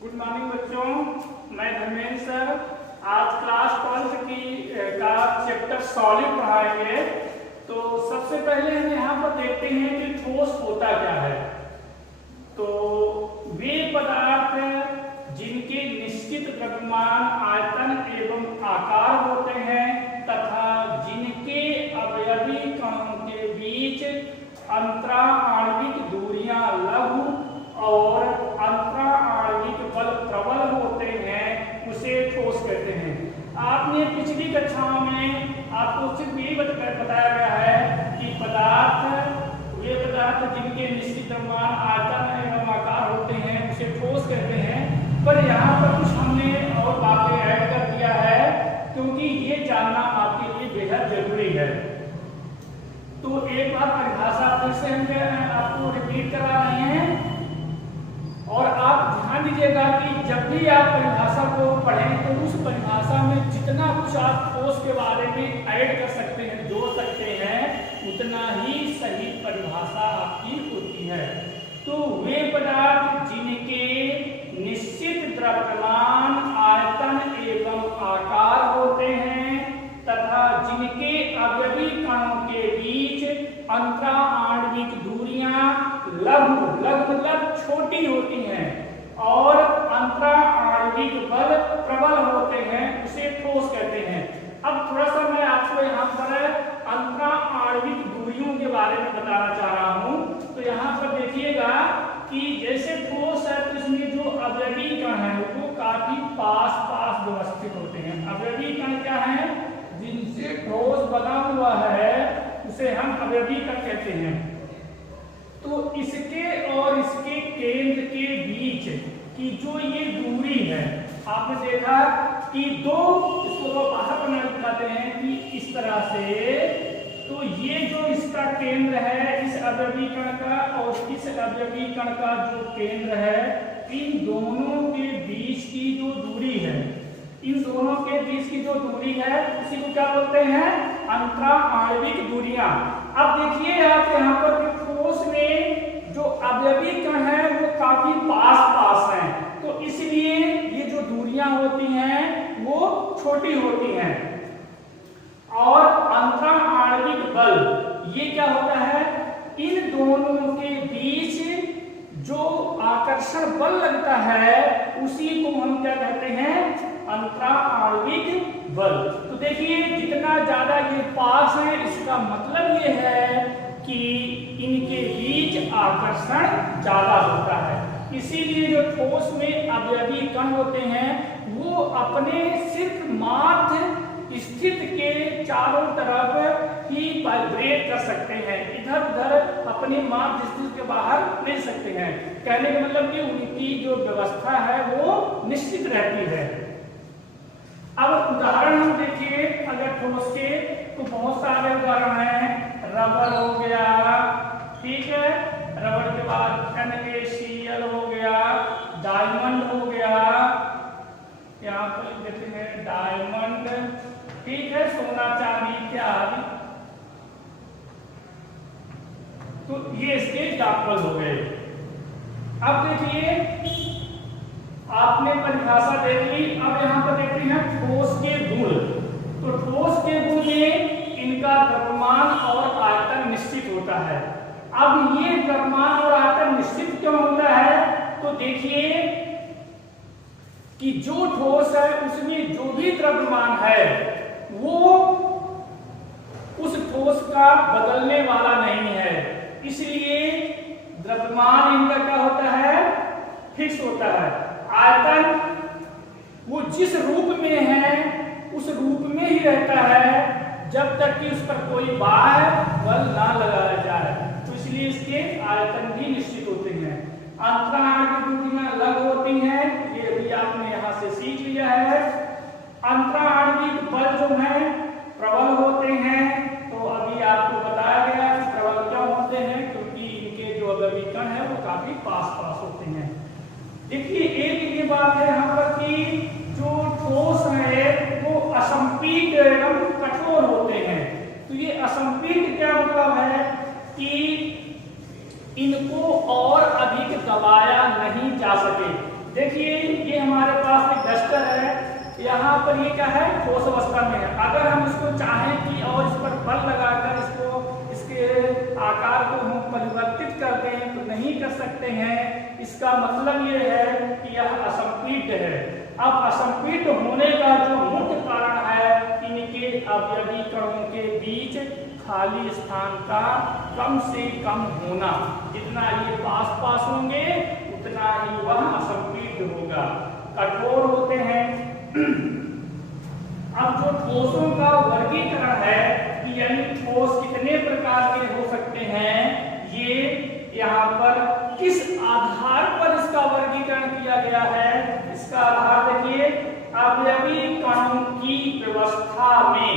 Good morning बच्चों, मैं Dharmendra sir आज क्लास 12 का चैप्टर सॉलिड पढ़ाएंगे। तो सबसे पहले हम यहाँ पर देखते हैं कि ठोस होता क्या है। तो वे पदार्थ जिनके निश्चित द्रव्यमान, आयतन एवं आकार होते हैं तथा जिनके अवयवी कणों के बीच अंतरा आणविक दूरियां लघु और अंतरा आणविक बल प्रबल होते हैं, उसे ठोस कहते हैं। आपने पिछली कक्षाओं में आपको सिर्फ यही बताया गया है कि वे पदार्थ जिनके निश्चित द्रव्यमान, आयतन एवं आकार होते हैं उसे ठोस कहते हैं। पर यहाँ पर कुछ हमने और बातें ऐड कर दिया है क्योंकि ये जानना आपके लिए बेहद जरूरी है। तो एक बार परिभाषा फिर से हम आपको रिपीट करा रहे हैं और आप ध्यान दीजिएगा कि जब भी आप परिभाषा को पढ़ें तो उस परिभाषा में जितना कुछ आप ठोस के बारे में ऐड कर सकते हैं, जोड़ सकते हैं, उतना ही सही परिभाषा आपकी होती है। तो वे पदार्थ जिनके निश्चित द्रव्यमान, आयतन एवं आकार होते हैं तथा जिनके अवयवी कणों के बीच अंतरा आणविक दूरियां लघु मतलब छोटी होती हैं और अंतरा आणविक बल प्रबल होते हैं, उसे ठोस कहते हैं। अब थोड़ा सा मैं आपको यहाँ पर अंतरा आणविक दूरियों के बारे में बताना चाह रहा हूँ। तो यहाँ पर देखिएगा कि जैसे ठोस है तो इसमें जो अवयवी कण है वो काफी पास व्यवस्थित होते हैं। अवयवी कण क्या है? जिनसे ठोस बना हुआ है उसे हम अवयवी कण कहते हैं। तो इसके और इसके केंद्र के बीच की जो ये दूरी है, आपने देखा कि इसको बाहर बना दिखाते हैं कि इस तरह से। तो ये जो इसका केंद्र है इस अवयवी कण का और इस अवयवी कण का जो केंद्र है, इन दोनों के बीच की जो दूरी है, इन दोनों के बीच की जो दूरी है उसी को क्या बोलते हैं? अंतरा आणविक दूरियां। अब देखिए आप यहाँ पर ठोस में जो अवयवी कण है वो काफी पास हैं, तो इसलिए ये जो दूरियां होती हैं वो छोटी होती हैं। और अंतरा आणविक बल ये क्या होता है? इन दोनों के बीच जो आकर्षण बल लगता है उसी को हम क्या कहते हैं? अंतरा आणविक बल। तो देखिए जितना ज्यादा ये पास है इसका मतलब ये है कि इनके बीच आकर्षण ज्यादा होता है। इसीलिए जो ठोस में अवयवी कण होते हैं वो अपने सिर्फ माध्य स्थित के चारों तरफ ही वाइब्रेट कर सकते हैं, इधर उधर अपने माध्य स्थित के बाहर नहीं सकते हैं। कहने का मतलब कि उनकी जो व्यवस्था है वो निश्चित रहती है। अब उदाहरण हम देखिए अगर ठोस के, तो बहुत सारे उदाहरण हैं। रबर हो गया, ठीक है, रबर के बाद NaCl हो गया, डायमंड हो गया, यहाँ पर देते हैं डायमंड, ठीक है, सोना चांदी इत्यादि। तो ये इसके एग्जाम्पल हो गए। अब देखिए आपने परिभाषा देख ली। अब यहाँ पर देखते हैं ठोस के गुण। तो ठोस के गुण में इनका द्रव्यमान और आयतन निश्चित होता है। अब ये द्रव्यमान और आयतन निश्चित क्यों होता है? तो देखिए कि जो ठोस है उसमें जो भी द्रव्यमान है वो उस ठोस का बदलने वाला नहीं है, इसलिए द्रव्यमान इनका क्या होता है? फिक्स होता है। आयतन वो जिस रूप में है उस रूप में ही रहता है जब तक कि उस पर कोई बाह्य बल ना लगाया जाए, तो इसलिए इसके आयतन भी निश्चित होते हैं। अंतरा आणविक दूरियां अलग होती हैं, ये भी आपने यहाँ से सीख लिया है। अंतरा आणविक बल जो है प्रबल होते हैं, तो अभी आपको बताया गया कि प्रबल क्यों होते हैं, क्योंकि इनके जो अवयवी कण है वो काफी पास होते हैं। देखिए एक ये बात है यहाँ पर कि जो ठोस है वो असंपीड एवं कठोर होते हैं। तो ये असंपीड क्या मतलब है कि इनको और अधिक दबाया नहीं जा सके। देखिए ये हमारे पास एक डस्टर है, यहाँ पर ये क्या है, ठोस अवस्था में है। अगर हम इसको चाहें कि और इस पर बल लगाकर इसके आकार को हम परिवर्तित कर दें तो नहीं कर सकते हैं। इसका मतलब ये है कि यह असंपीड्य है। अब असंपीड्य होने का जो मुख्य कारण है, इनके अवयवी कणों के बीच खाली स्थान का कम से कम होना। जितना ये पास पास होंगे उतना ही वह असंपीड्य होगा, कठोर होते हैं। अब जो ठोसों का वर्गीकरण है कि यानी ठोस कितने प्रकार के हो सकते हैं, ये यहाँ पर किस आधार पर इसका वर्गीकरण किया गया है, इसका आधार देखिए अवयवी कणों की व्यवस्था में,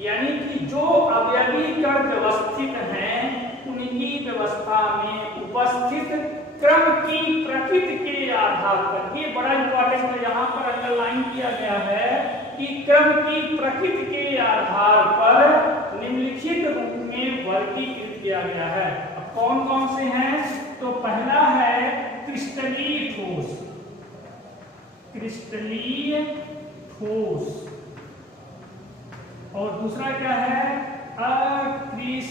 यानी कि जो अवयवी कण व्यवस्थित हैं उनकी व्यवस्था में उपस्थित क्रम की प्रकृति के आधार पर। ये बड़ा इंपॉर्टेंट है, यहाँ पर अंडरलाइन किया गया है कि क्रम की प्रकृति के आधार पर निम्नलिखित रूप में वर्गीकृत किया गया है। अब कौन कौन से हैं, तो पहला है क्रिस्टलीय ठोस, क्रिस्टलीय ठोस, और दूसरा क्या है, अक्रिस्टलीय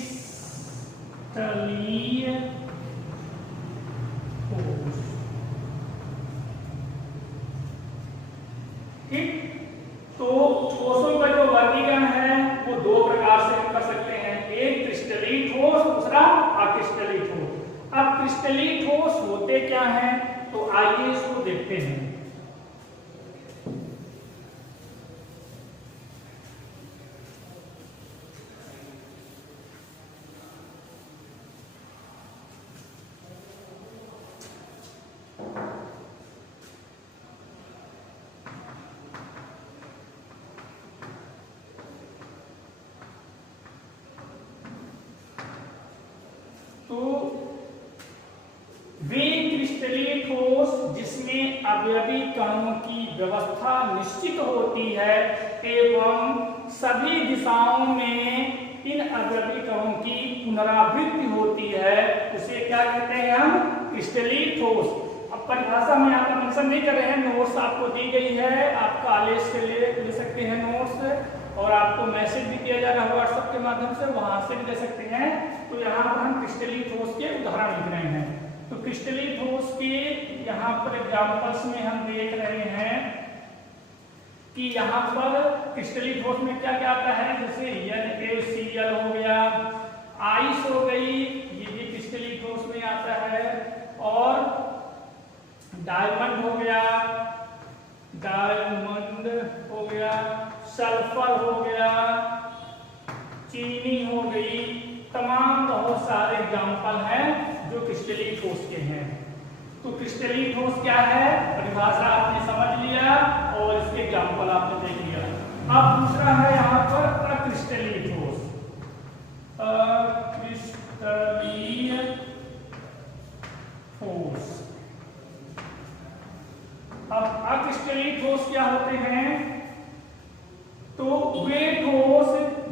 ठोस। ठीक, तो ठोसों का जो वर्गीकरण है वो दो प्रकार से हम कर सकते हैं, एक क्रिस्टलीय ठोस, दूसरा अक्रिस्टलीय ठोस। अब क्रिस्टलीय ठोस होते क्या हैं, तो आइए इसको देखते हैं। तो वे क्रिस्टलीय ठोस जिसमें अवयवी कणों की व्यवस्था निश्चित होती है एवं सभी दिशाओं में इन अवयवी कणों की पुनरावृत्ति होती है, उसे क्या कहते हैं हम, क्रिस्टलीय ठोस। अब परिभाषा में यहाँ पर मेंशन नहीं कर रहे हैं, नोट्स आपको दी गई है, आप कॉलेज से ले सकते हैं नोट्स, और आपको मैसेज भी दिया जा रहा है व्हाट्सएप के माध्यम से, वहां से भी ले सकते हैं। तो यहाँ पर हम क्रिस्टलीय ठोस के उदाहरण लिख रहे हैं। तो क्रिस्टलीय ठोस के यहाँ पर एग्जांपल्स में हम देख रहे हैं कि यहाँ पर क्रिस्टलीय ठोस में क्या क्या आता है, जैसे NaCl हो गया, आइस हो गई, ये भी क्रिस्टलीय ठोस में आता है, और डायमंड हो गया, डायमंड हो गया, सल्फर हो गया, चीनी हो गई, तमाम बहुत सारे एग्जाम्पल हैं जो क्रिस्टलीय ठोस के हैं। तो क्रिस्टलीय ठोस क्या है, परिभाषा आपने समझ लिया और इसके एग्जाम्पल आपने देख लिया। अब दूसरा है यहाँ पर अक्रिस्टलीय ठोस, अक्रिस्टलीय ठोस। अब अक्रिस्टलीय ठोस क्या होते हैं, तो वे ठोस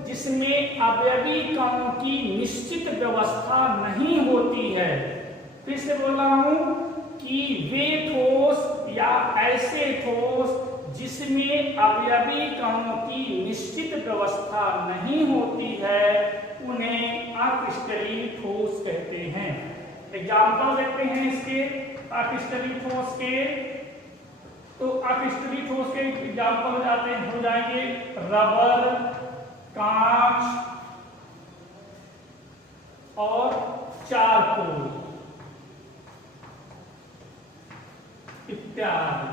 जिसमें अवयवी कणों की निश्चित व्यवस्था नहीं होती है। फिर से बोल रहा हूं कि वे ठोस या ऐसे ठोस जिसमें अवयवी कणों की निश्चित व्यवस्था नहीं होती है उन्हें अक्रिस्टलीय ठोस कहते हैं। एग्जाम्पल देखते हैं इसके अक्रिस्टलीय ठोस के। तो अक्रिस्टलीय ठोस के एग्जाम्पल हो जाएंगे रबर, कांच और चारकोल इत्यादि।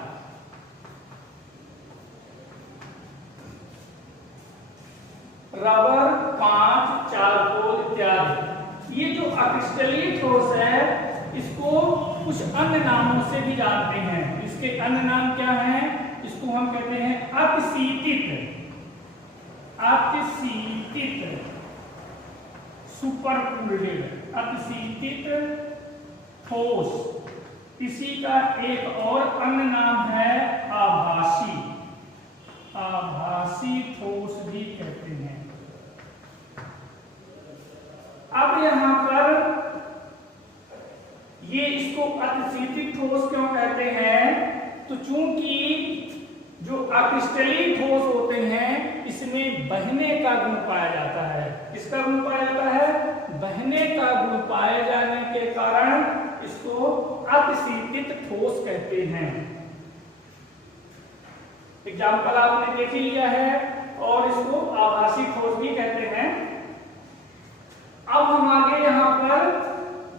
रबर, कांच, चारकोल इत्यादि, ये जो अक्रिस्टलीय ठोस है इसको कुछ अन्य नामों से भी जानते हैं। इसके अन्य नाम क्या हैं, इसको हम कहते हैं अतिशीतित, अतिशीतित, सुपरकूल्ड, अतिशीतित ठोस। इसी का एक और अन्य नाम है आभासी, आभासी ठोस भी कहते हैं। अब यहां पर ये इसको अतिशीतित ठोस क्यों कहते हैं, तो चूंकि जो अक्रिस्टलीय ठोस होते हैं इसमें बहने का गुण पाया जाता है। किसका गुण पाया जाता है? बहने का गुण पाए जाने के कारण इसको अतिशीतित ठोस कहते हैं। एग्जाम्पल आपने देख ही लिया है और इसको आभासी ठोस भी कहते हैं। अब हम आगे यहाँ पर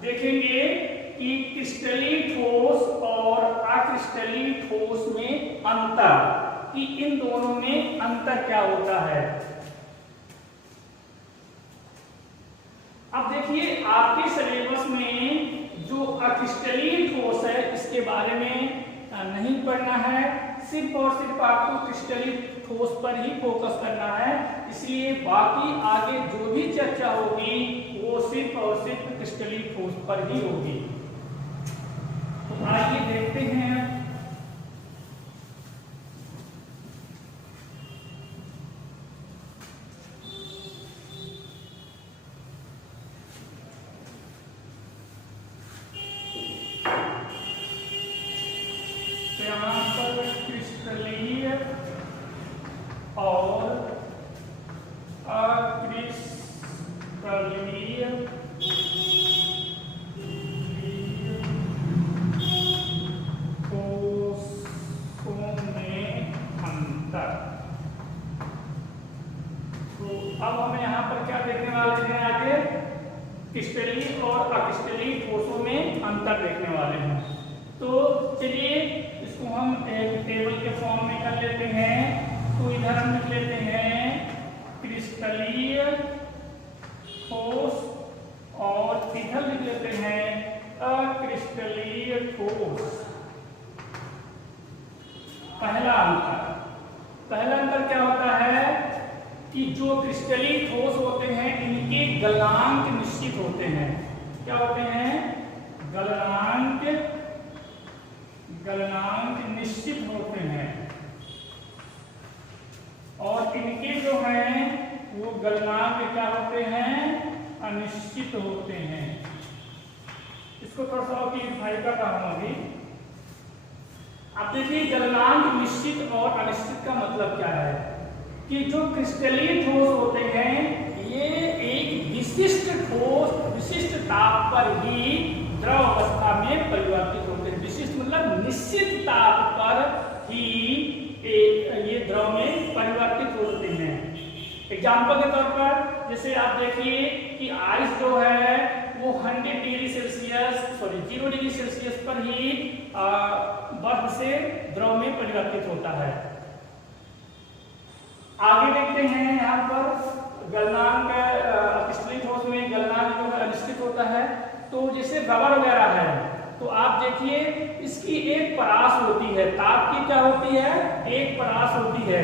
देखेंगे कि क्रिस्टलीय ठोस और अक्रिस्टलीय ठोस में अंतर, कि इन दोनों में अंतर क्या होता है। अब देखिए आपके सिलेबस में जो अक्रिस्टलीय ठोस है इसके बारे में नहीं पढ़ना है, सिर्फ और सिर्फ आपको क्रिस्टलीय ठोस पर ही फोकस करना है। इसलिए बाकी आगे जो भी चर्चा होगी वो सिर्फ और सिर्फ क्रिस्टलीय ठोस पर ही होगी। तो आइए देखते हैं। यहाँ पर क्रिस्टलीय और अक्रिस्टलीय ठोसों में अंतर। तो अब हम यहाँ पर क्या देखने वाले हैं? आगे क्रिस्टलीय और अक्रिस्टलीय ठोसों में अंतर देखने वाले हैं। तो चलिए इसको हम एक टेबल के फॉर्म में कर लेते हैं। तो इधर हम लिख लेते हैं क्रिस्टलीय ठोस और इधर लिख लेते हैं अक्रिस्टलीय ठोस। पहला अंतर क्या होता है कि जो क्रिस्टलीय ठोस होते हैं इनके गलनांक निश्चित होते हैं। क्या होते हैं? गलनांक निश्चित होते हैं और इनके जो हैं वो गलनांक क्या होते हैं? अनिश्चित होते हैं। इसको थोड़ा सा और क्लियर करता हूं अभी। अब देखिए गलनांक निश्चित और अनिश्चित का मतलब क्या है कि जो क्रिस्टलीय ठोस होते हैं ये एक विशिष्ट ताप पर ही द्रव अवस्था में परिवर्तित होते हैं। विशिष्ट मतलब निश्चित ताप पर ही ये द्रव में परिवर्तित होते हैं। एग्जाम्पल के तौर पर जैसे आप देखिए कि आइस जो है वो 0 डिग्री सेल्सियस पर ही बर्फ से द्रव में परिवर्तित होता है। आगे देखते हैं यहाँ पर गलनांक क्रिस्टलीय ठोस में गलनांक जो है अनिश्चित होता है। तो जैसे रबर वगैरह है तो आप देखिए इसकी एक परास होती है। ताप की क्या होती है? एक परास होती है।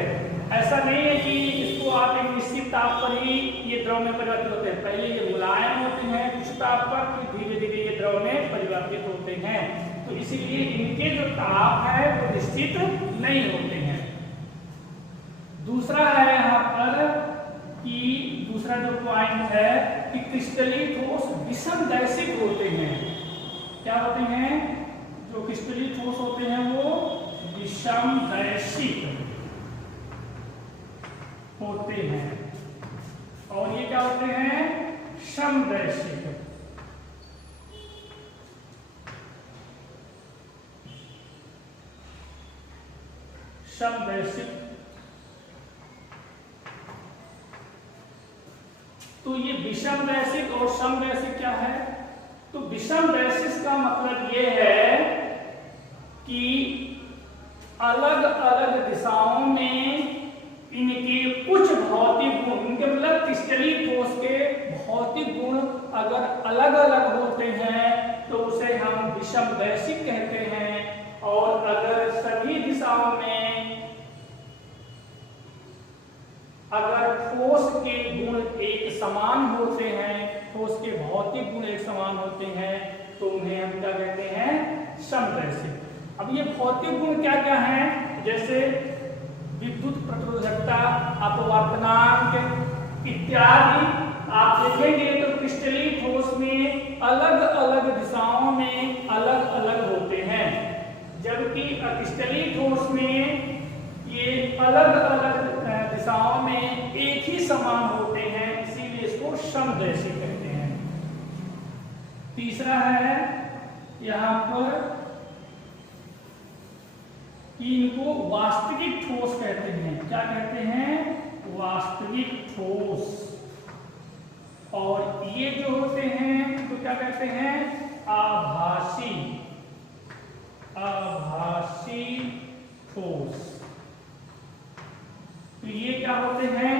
ऐसा नहीं है कि इसको आप एक निश्चित ताप पर ही ये द्रव में परिवर्तित होते हैं। पहले ये मुलायम होते हैं कुछ ताप पर, फिर धीरे धीरे ये द्रव में परिवर्तित होते हैं। तो इसीलिए इनके जो ताप है वो निश्चित नहीं होते हैं। दूसरा है यहाँ पर कि दूसरा जो पॉइंट है कि क्रिस्टलीय ठोस विषमदैशिक होते हैं। क्या होते हैं? जो क्रिस्टलीय ठोस होते हैं वो विषमदैशिक होते हैं और ये क्या होते हैं? समदैशिक। समदैशिक। तो ये विषमदैशिक और समदैशिक क्या है? तो विषमदैशिक का मतलब ये है कि अलग अलग दिशाओं में इनके कुछ भौतिक गुण, इनके मतलब क्रिस्टलीय ठोस के भौतिक गुण अगर अलग अलग होते हैं तो उसे हम विषमदैशिक कहते हैं। और अगर सभी दिशाओं में अगर ठोस के गुण एक समान होते हैं, ठोस के भौतिक गुण एक समान होते हैं तो उन्हें हम क्या कहते हैं? समदैशिक। अब ये भौतिक गुण क्या क्या हैं? जैसे विद्युत प्रतिरोधकता, अपवर्तनांक इत्यादि आप देखेंगे तो क्रिस्टलीय ठोस में अलग अलग दिशाओं में अलग अलग होते हैं। जबकि अकिस्थलीय ठोस में ये अलग अलग दिशाओं में एक ही समान होते हैं, इसीलिए इसको समदैशी कहते हैं। तीसरा है यहाँ पर कि इनको वास्तविक ठोस कहते हैं। क्या कहते हैं? वास्तविक ठोस। और ये जो होते हैं तो क्या कहते हैं? आभासी ठोस। तो ये क्या होते हैं?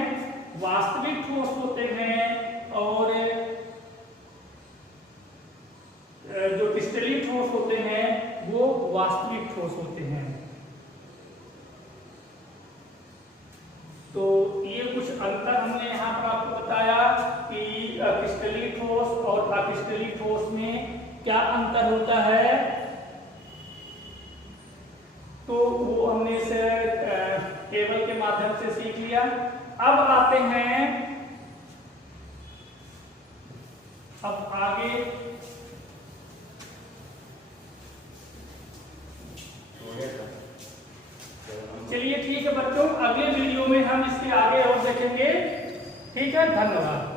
वास्तविक ठोस होते हैं, और जो क्रिस्टलीय ठोस होते हैं वो वास्तविक ठोस होते हैं। तो ये कुछ अंतर हमने यहाँ पर आपको बताया कि क्रिस्टलीय ठोस और अक्रिस्टलीय ठोस में क्या अंतर होता है। तो वो हमने इसे टेबल के माध्यम से सीख लिया। अब आते हैं, अब आगे चलिए ठीक है बच्चों, अगले वीडियो में हम इसके आगे और देखेंगे। ठीक है, धन्यवाद।